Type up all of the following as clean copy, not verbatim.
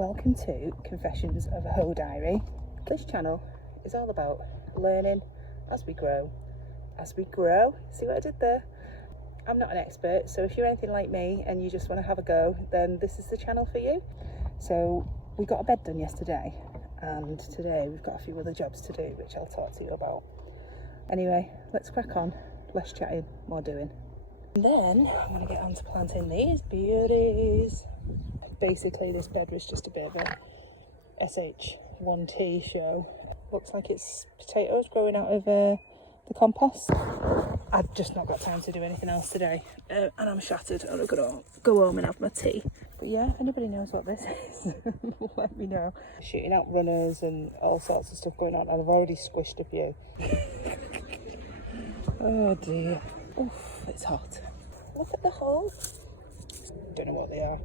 welcome to Confessions of a Hoe Diary. This channel is all about learning as we grow. See what I did there? I'm not an expert, so if you're anything like me and you just want to have a go, then this is the channel for you. So we got a bed done yesterday, and today we've got a few other jobs to do, which I'll talk to you about. Anyway, let's crack on. Less chatting, more doing. And then I'm going to get on to planting these beauties. Basically, this bed was just a bit of a SH1T show. Looks like it's potatoes growing out of the compost. I've just not got time to do anything else today, and I'm shattered. I'm gonna go home and have my tea. But yeah, if anybody knows what this is, let me know. Shooting out runners and all sorts of stuff going on, and I've already squished a few. Oh dear. Oof, it's hot. Look at the hole. Don't know what they are,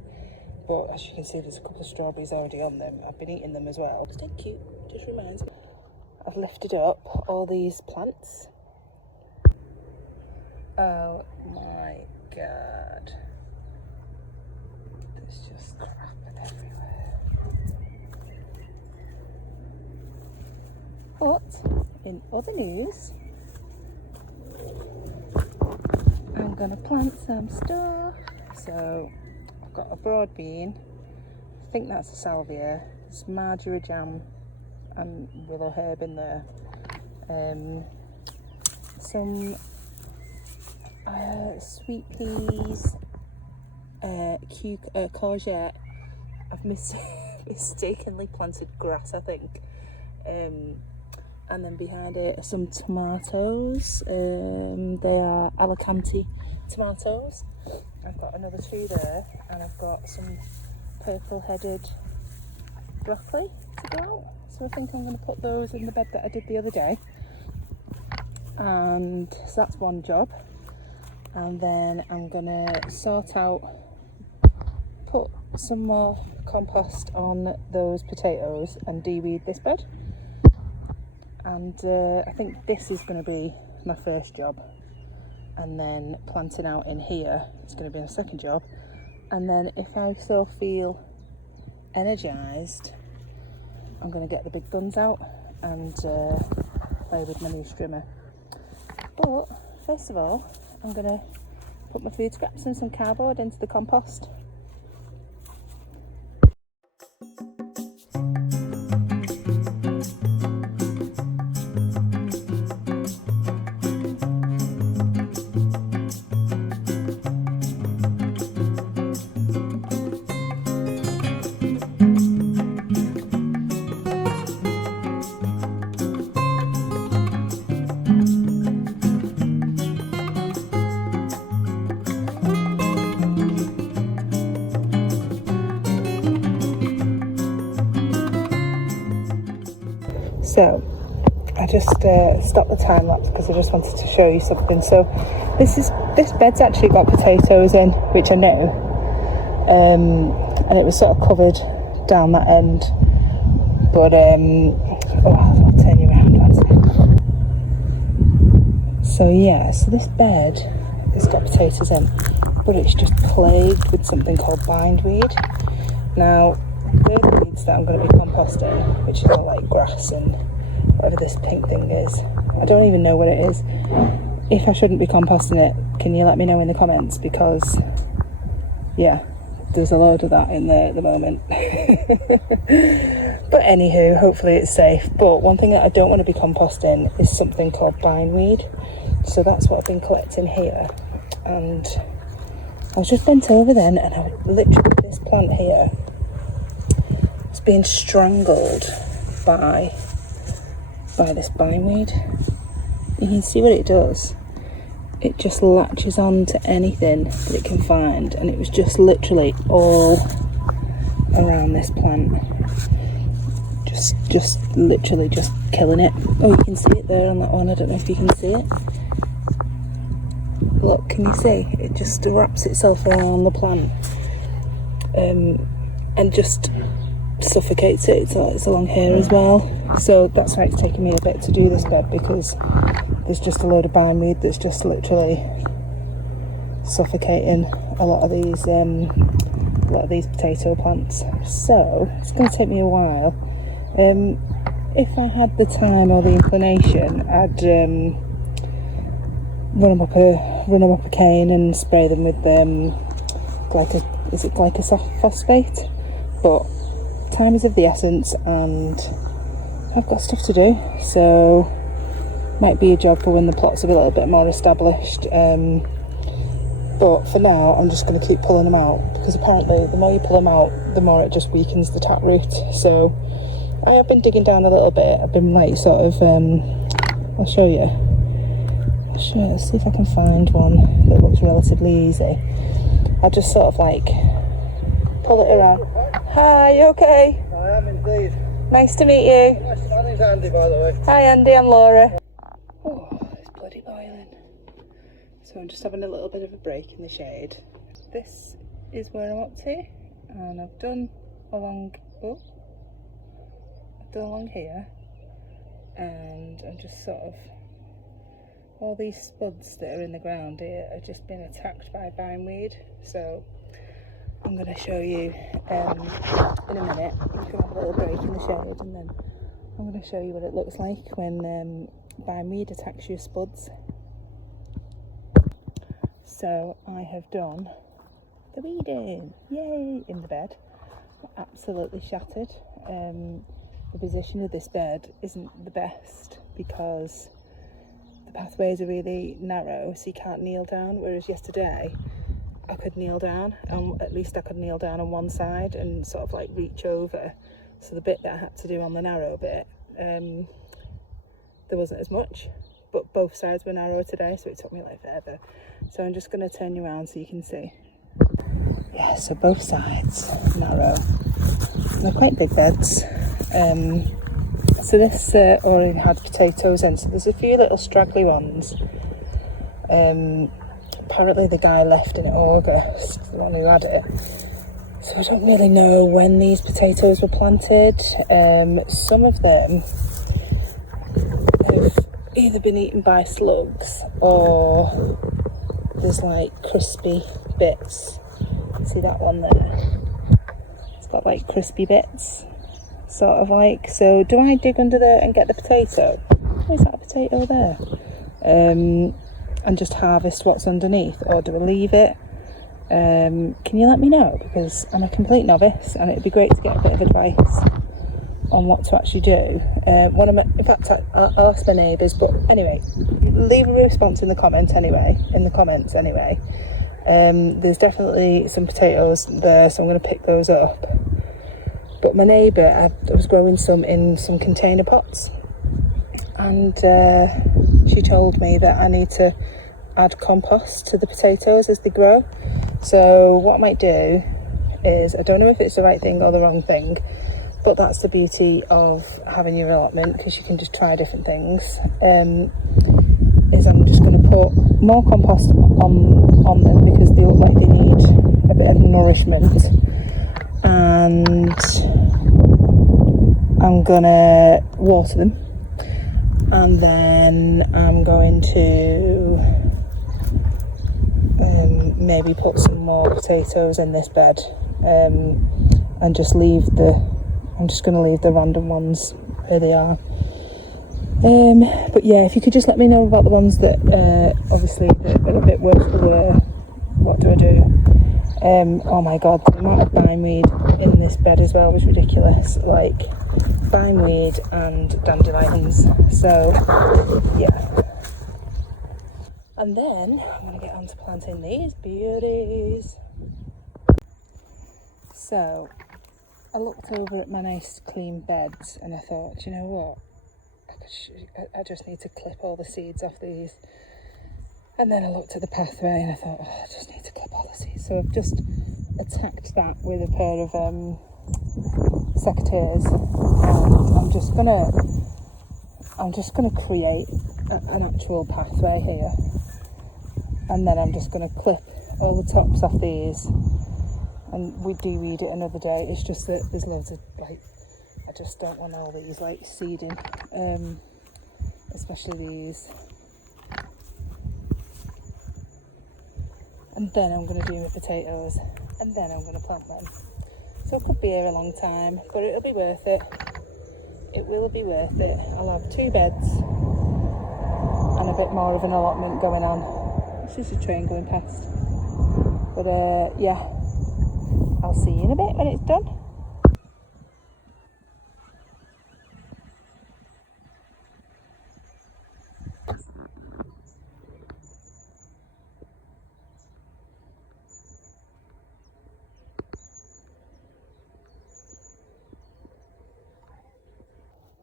but as you can see, there's a couple of strawberries already on them. I've been eating them as well. It's dead cute. Just reminds me. I've lifted up all these plants. Oh my god. There's just crap everywhere. But in other news, I'm gonna plant some stuff. So I've got a broad bean. I think that's a salvia. There's marjoram jam and willow herb in there. Some sweet peas, courgette. I've mistakenly planted grass, I think. And then behind it are some tomatoes. They are Allotment tomatoes. I've got another tree there, and I've got some purple-headed broccoli to go out. So I think I'm going to put those in the bed that I did the other day. And so that's one job. And then I'm going to sort out, put some more compost on those potatoes and de-weed this bed. And I think this is going to be my first job. And then planting out in here is going to be my second job. And then if I still feel energised, I'm going to get the big guns out and play with my new strimmer. But first of all, I'm going to put my food scraps and some cardboard into the compost. So I just stopped the time lapse because I just wanted to show you something. So this bed's actually got potatoes in, which I know, and it was sort of covered down that end. But I'll turn you around one second. So yeah, so this bed has got potatoes in, but it's just plagued with something called bindweed. Now, the weeds that I'm going to be composting, which is all like grass and whatever this pink thing is, I don't even know what it is. If I shouldn't be composting it, can you let me know in the comments? Because yeah, there's a load of that in there at the moment. But anywho, hopefully it's safe. But one thing that I don't want to be composting is something called bindweed. So that's what I've been collecting here. And I was just bent over then, and I literally, this plant here was being strangled by this bindweed. You can see what it does. It just latches on to anything that it can find, and it was just literally all around this plant. Just literally just killing it. Oh, you can see it there on that one. I don't know if you can see it. Look, can you see? It just wraps itself around the plant and just suffocates it. It's along here as well. So that's why it's taken me a bit to do this bed, because there's just a load of bindweed that's just literally suffocating a lot of these a lot of these potato plants, so it's going to take me a while. If I had the time or the inclination, I'd run them up a cane and spray them with glyphosate, but time is of the essence and I've got stuff to do, so might be a job for when the plots are a little bit more established. But for now I'm just going to keep pulling them out, because apparently the more you pull them out, the more it just weakens the taproot. So I have been digging down a little bit. I've been like sort of I'll show you, let's see if I can find one that looks relatively easy. I'll just sort of like pull it around. Hi, you okay? I am indeed. Nice to meet you. My name's Andy, by the way. Hi Andy, I'm Laura. Oh, it's bloody boiling. So I'm just having a little bit of a break in the shade. This is where I'm up to, and I've done along here, and I'm just sort of, all these spuds that are in the ground here have just been attacked by bindweed. So I'm going to show you in a minute. You can have a little break in the shade, and then I'm going to show you what it looks like when bindweed attacks your spuds. So I have done the weeding, yay, in the bed. Absolutely shattered. The position of this bed isn't the best because the pathways are really narrow, so you can't kneel down, whereas yesterday I could kneel down, and at least I could kneel down on one side and sort of like reach over. So the bit that I had to do on the narrow bit, there wasn't as much, but both sides were narrow today, so it took me like forever. So I'm just going to turn you around so you can see. Yeah, so both sides narrow. They're quite big beds. So this already had potatoes in, so there's a few little straggly ones. Apparently the guy left in August, the one who had it. So I don't really know when these potatoes were planted. Some of them have either been eaten by slugs, or there's like crispy bits. See that one there? It's got like crispy bits, sort of like. So do I dig under there and get the potato? Oh, is that a potato there? And just harvest what's underneath, or do I leave it? Can you let me know, because I'm a complete novice and it'd be great to get a bit of advice on what to actually do. In fact, I'll ask my neighbours, but anyway, leave a response in the comments anyway. There's definitely some potatoes there, so I'm going to pick those up. But my neighbour, I was growing some in some container pots, and she told me that I need to add compost to the potatoes as they grow. So what I might do is, I don't know if it's the right thing or the wrong thing, but that's the beauty of having your allotment, because you can just try different things, is I'm just going to put more compost on them, because they look like they need a bit of nourishment, and I'm going to water them, and then I'm going to maybe put some more potatoes in this bed, and just I'm just going to leave the random ones where they are. But yeah, if you could just let me know about the ones that obviously that are a bit worse for wear. What do I do? Oh my god, the amount of bindweed in this bed as well was ridiculous. Like bindweed and dandelions. So yeah. And then I'm going to get on to planting these beauties. So I looked over at my nice clean beds and I thought, you know what, I just need to clip all the seeds off these. And then I looked at the pathway and I thought, oh, I just need to clip all the seeds. So I've just attacked that with a pair of secateurs, and I'm just gonna create an actual pathway here, and then I'm just gonna clip all the tops off these, and we de-weed it another day. It's just that there's loads of like, I just don't want all these like seeding, especially these. And then I'm going to do my potatoes. and then I'm going to plant them. So I could be here a long time, but it'll be worth it. It will be worth it. I'll have 2 beds and a bit more of an allotment going on. This is a train going past. But yeah, I'll see you in a bit when it's done.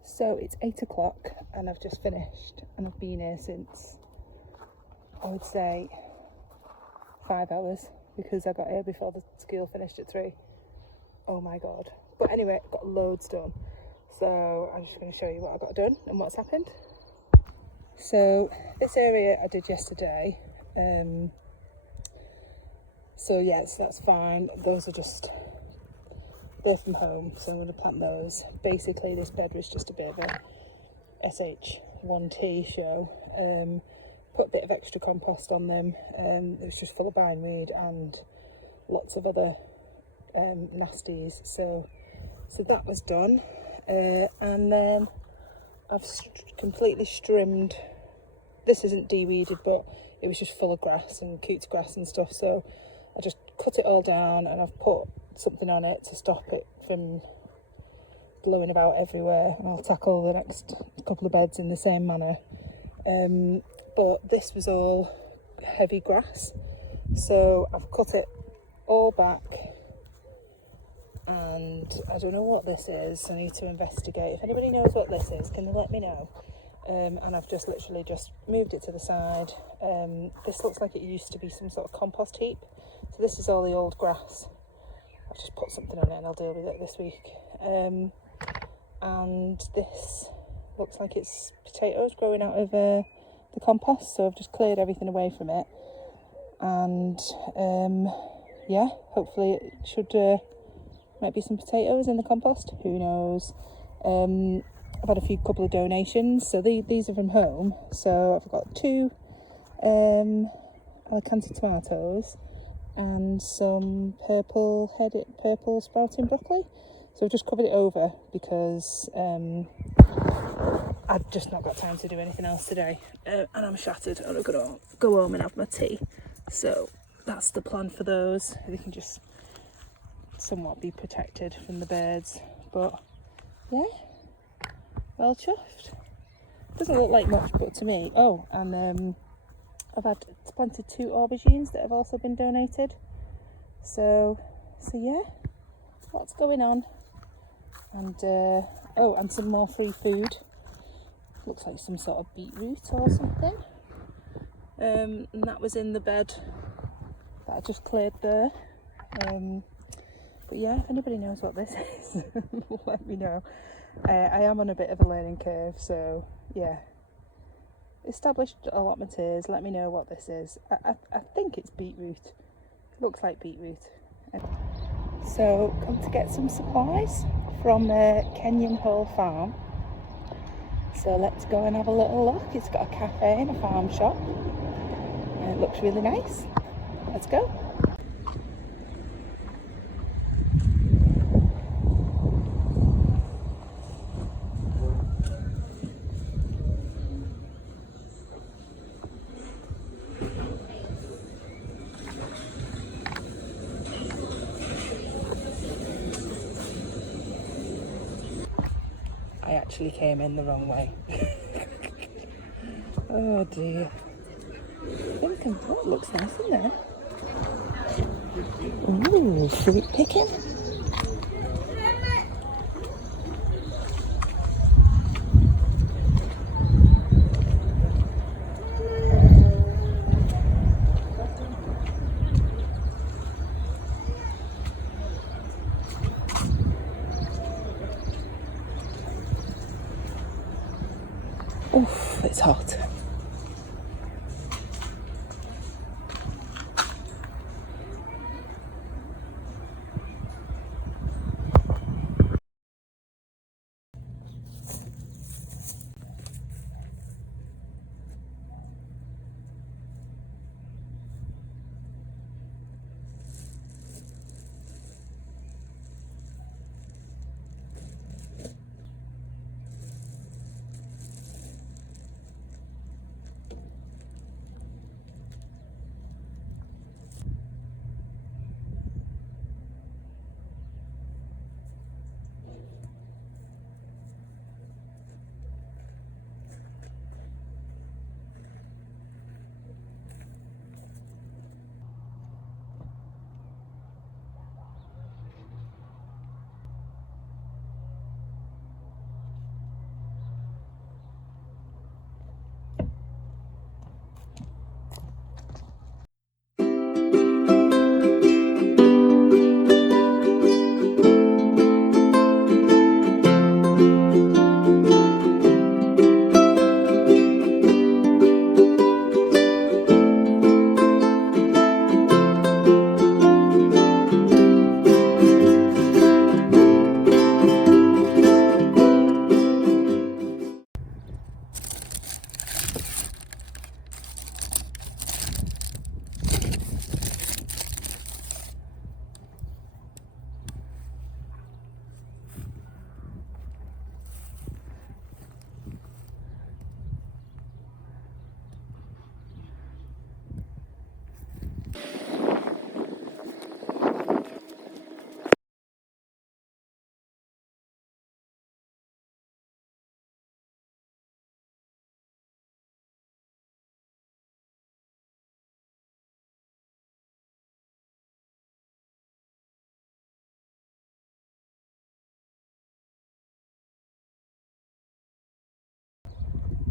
So it's 8 o'clock and I've just finished, and I've been here since, I would say, 5 hours, because I got here before the school finished at 3. Oh my god. But anyway, I got loads done. So I'm just going to show you what I got done and what's happened. So this area I did yesterday. So yes, that's fine. Those are just, they're from home, so I'm going to plant those. Basically this bed was just a bit of a SH1T show. Put a bit of extra compost on them. It was just full of bindweed and lots of other nasties. So that was done. And then I've completely trimmed. This isn't de-weeded, but it was just full of grass and coots grass and stuff. So I just cut it all down and I've put something on it to stop it from blowing about everywhere. And I'll tackle the next couple of beds in the same manner. But this was all heavy grass, so I've cut it all back, and I don't know what this is. I need to investigate. If anybody knows what this is, can they let me know? And I've just literally just moved it to the side. This looks like it used to be some sort of compost heap, so this is all the old grass. I've just put something on it and I'll deal with it this week. And this looks like it's potatoes growing out of the compost, so I've just cleared everything away from it. And yeah, hopefully it should might be some potatoes in the compost, who knows. I've had a couple of donations, so these are from home. So I've got 2 Alicante tomatoes and some purple sprouting broccoli. So I've just covered it over because I've just not got time to do anything else today, and I'm shattered, and I've got to go home and have my tea. So that's the plan for those. They can just somewhat be protected from the birds, but yeah, well chuffed. Doesn't look like much, but to me. Oh, and I've planted 2 aubergines that have also been donated. So yeah, lots going on. And oh, and some more free food. Looks like some sort of beetroot or something. And that was in the bed that I just cleared there. But yeah, if anybody knows what this is, let me know. I am on a bit of a learning curve, so yeah. Established allotmenters, let me know what this is. I think it's beetroot. Looks like beetroot. So come to get some supplies from Kenyon Hall Farm. So let's go and have a little look. It's got a cafe and a farm shop, and it looks really nice. Let's go. I actually came in the wrong way. Oh dear. Oh, it looks nice in there. Ooh, fruit picking. Oof, it's hot.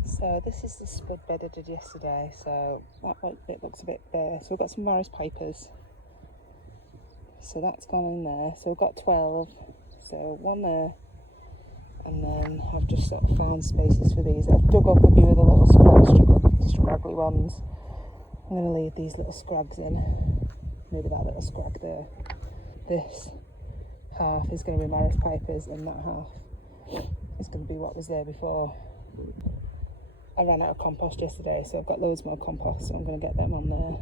So this is the spud bed I did yesterday, so that bit looks a bit bare. So we've got some Morris Pipers, so that's gone in there. So we've got 12, so one there, and then I've just sort of found spaces for these. I've dug up a few of the little scraggly ones. I'm going to leave these little scrags in, maybe that little scrag there. This half is going to be Morris Pipers, and that half is going to be what was there before. I ran out of compost yesterday, so I've got loads more compost, so I'm going to get them on there.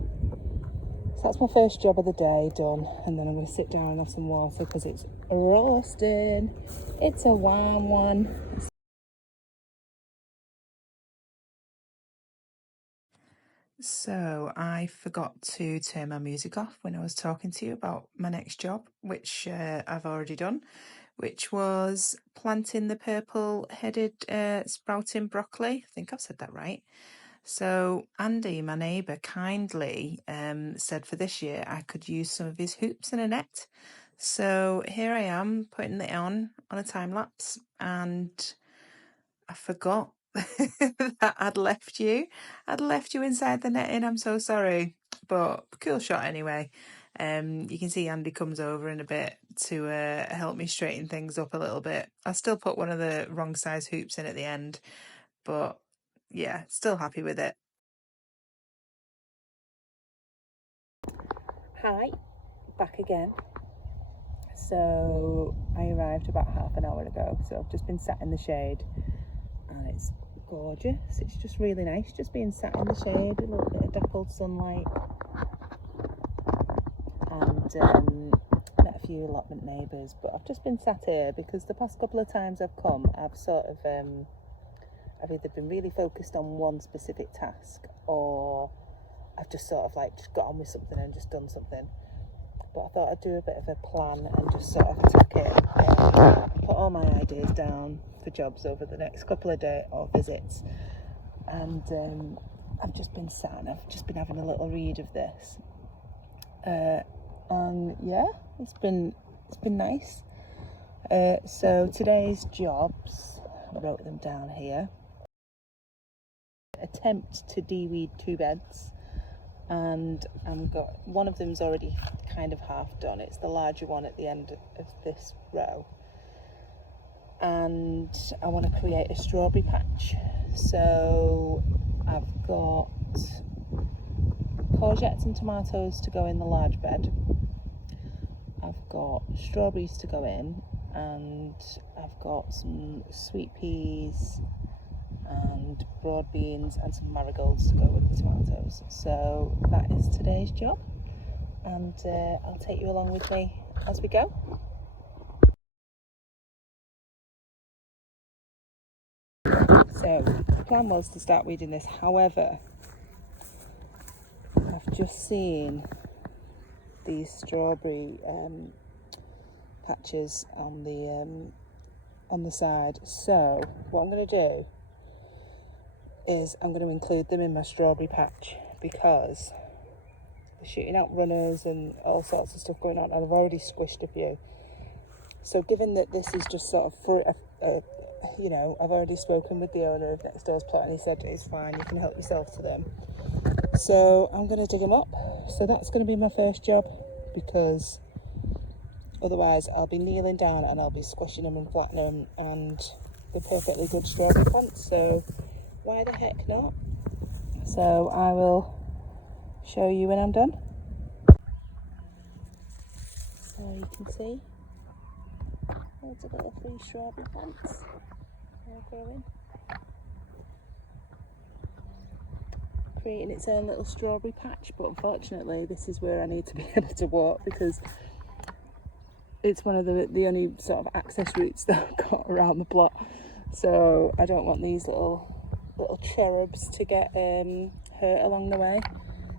So that's my first job of the day done, and then I'm going to sit down and have some water because it's roasting. It's a warm one. So I forgot to turn my music off when I was talking to you about my next job, which I've already done, which was planting the purple-headed sprouting broccoli. I think I've said that right. So Andy, my neighbour, kindly said for this year I could use some of his hoops in a net. So here I am putting it on a time lapse, and I forgot that I'd left you. I'd left you inside the netting. I'm so sorry, but cool shot anyway. You can see Andy comes over in a bit to help me straighten things up a little bit. I still put one of the wrong size hoops in at the end, but yeah, still happy with it. Hi, back again. So I arrived about half an hour ago, so I've just been sat in the shade and it's gorgeous. It's just really nice just being sat in the shade, a little bit of dappled sunlight, and met a few allotment neighbours. But I've just been sat here because the past couple of times I've come, I've sort of I've either been really focused on one specific task, or I've just sort of like just got on with something and just done something. But I thought I'd do a bit of a plan and just sort of attack it, put all my ideas down for jobs over the next couple of days or visits. And I've just been sat and I've just been having a little read of this. And yeah, it's been nice. So today's jobs, I wrote them down here. Attempt to de-weed 2 beds. And I've got one of them's already kind of half done. It's the larger one at the end of this row, and I want to create a strawberry patch. So I've got courgettes and tomatoes to go in the large bed. I've got strawberries to go in, and I've got some sweet peas and broad beans and some marigolds to go with the tomatoes. So that is today's job, and I'll take you along with me as we go. So the plan was to start weeding this, however I've just seen these strawberry patches on the side, so what I'm going to do is I'm going to include them in my strawberry patch because they're shooting out runners and all sorts of stuff going on, and I've already squished a few. So given that this is just sort of for you know, I've already spoken with the owner of next door's plot and he said it's fine, you can help yourself to them. So I'm going to dig them up. So that's going to be my first job, because otherwise I'll be kneeling down and I'll be squishing them and flattening them, and they're perfectly good strawberry plants, so why the heck not? So I will show you when I'm done. So you can see loads of little free strawberry plants all growing, creating its own little strawberry patch. But unfortunately this is where I need to be able to walk, because it's one of the only sort of access routes that I've got around the plot. So I don't want these little cherubs to get hurt along the way.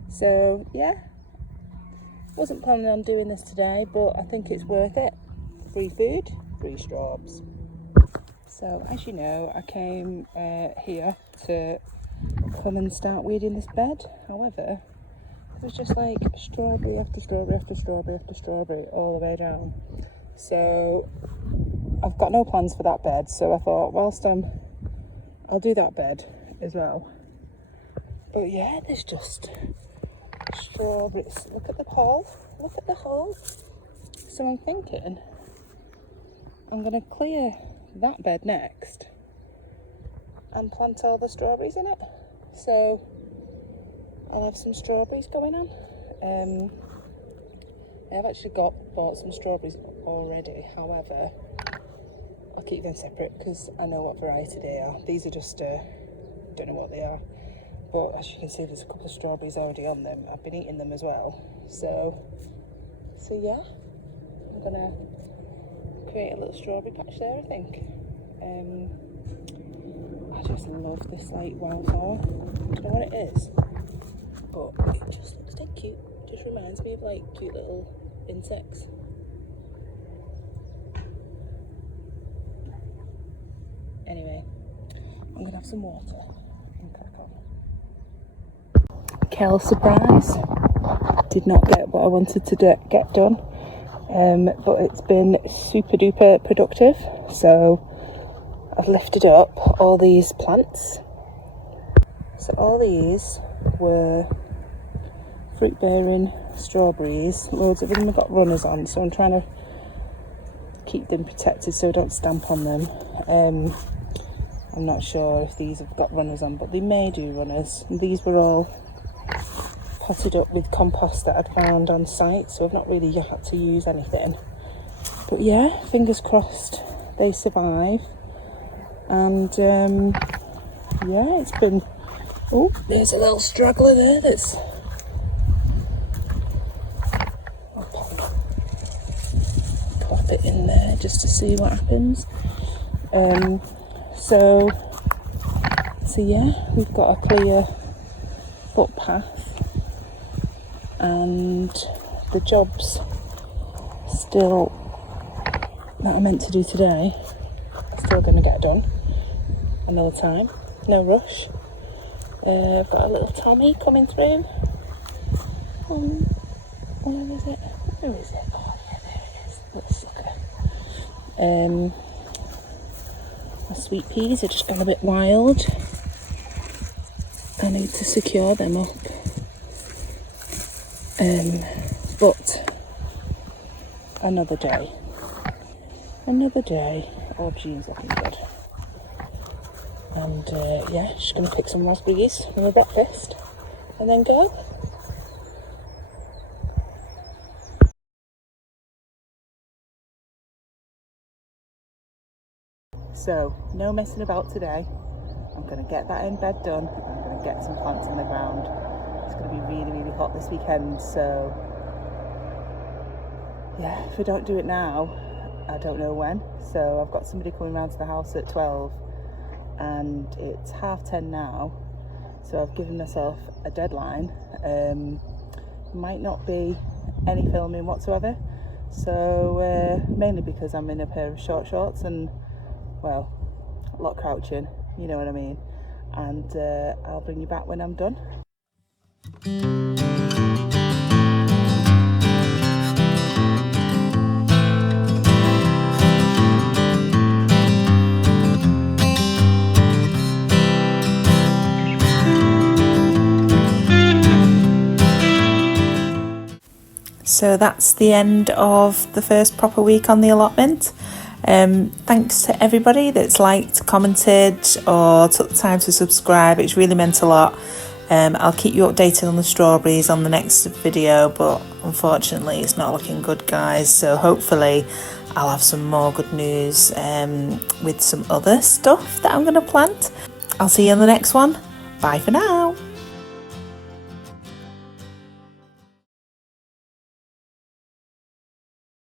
So yeah, wasn't planning on doing this today, but I think it's worth it. Free food, free straws. So as you know, I came here to come and start weeding this bed. However, it was just like strawberry after strawberry after strawberry after strawberry all the way down. So I've got no plans for that bed, so I thought whilst I'll do that bed, as well. But yeah, there's just strawberries. Look at the hole. Look at the hole. So I'm thinking I'm going to clear that bed next and plant all the strawberries in it. So I'll have some strawberries going on. I've actually bought some strawberries already. However, I'll keep them separate because I know what variety they are. These are just, don't know what they are. But as you can see, there's a couple of strawberries already on them. I've been eating them as well. So yeah, I'm gonna create a little strawberry patch there, I think. I just love this like wildflower. I don't know what it is, but it just looks so cute. It just reminds me of like cute little insects. Anyway, I'm gonna have some water and crack on. Kel surprise. Did not get what I wanted to get done, but it's been super duper productive. So I've lifted up all these plants. So all these were fruit bearing strawberries. Loads of them have got runners on, so I'm trying to keep them protected so I don't stamp on them. I'm not sure if these have got runners on, but they may do runners. And these were all potted up with compost that I'd found on site, so I've not really had to use anything. But yeah, fingers crossed they survive. And yeah, it's been, oh, there's a little straggler there that's, I'll pop it in there just to see what happens. So yeah, we've got a clear footpath, and the jobs still that I meant to do today are still going to get done another time. No rush. I've got a little Tommy coming through. Where is it? Where is it? Oh yeah, there it is. Little sucker. My sweet peas are just gone a bit wild. I need to secure them up. But another day. Aubergine's looking good. And yeah, just gonna pick some raspberries for my breakfast and then go. So, no messing about today. I'm going to get that in bed done. I'm going to get some plants in the ground. It's going to be really, really hot this weekend. So, yeah, if I don't do it now, I don't know when. So, I've got somebody coming round to the house at 12 and it's 10:30 now. So, I've given myself a deadline. Might not be any filming whatsoever. So, mainly because I'm in a pair of short shorts and, well, a lot crouching, you know what I mean. And I'll bring you back when I'm done. So that's the end of the first proper week on the allotment. Thanks to everybody that's liked, commented or took the time to subscribe. It's really meant a lot. I'll keep you updated on the strawberries on the next video, but unfortunately it's not looking good, guys. So hopefully I'll have some more good news with some other stuff that I'm going to plant. I'll see you on the next one. Bye for now.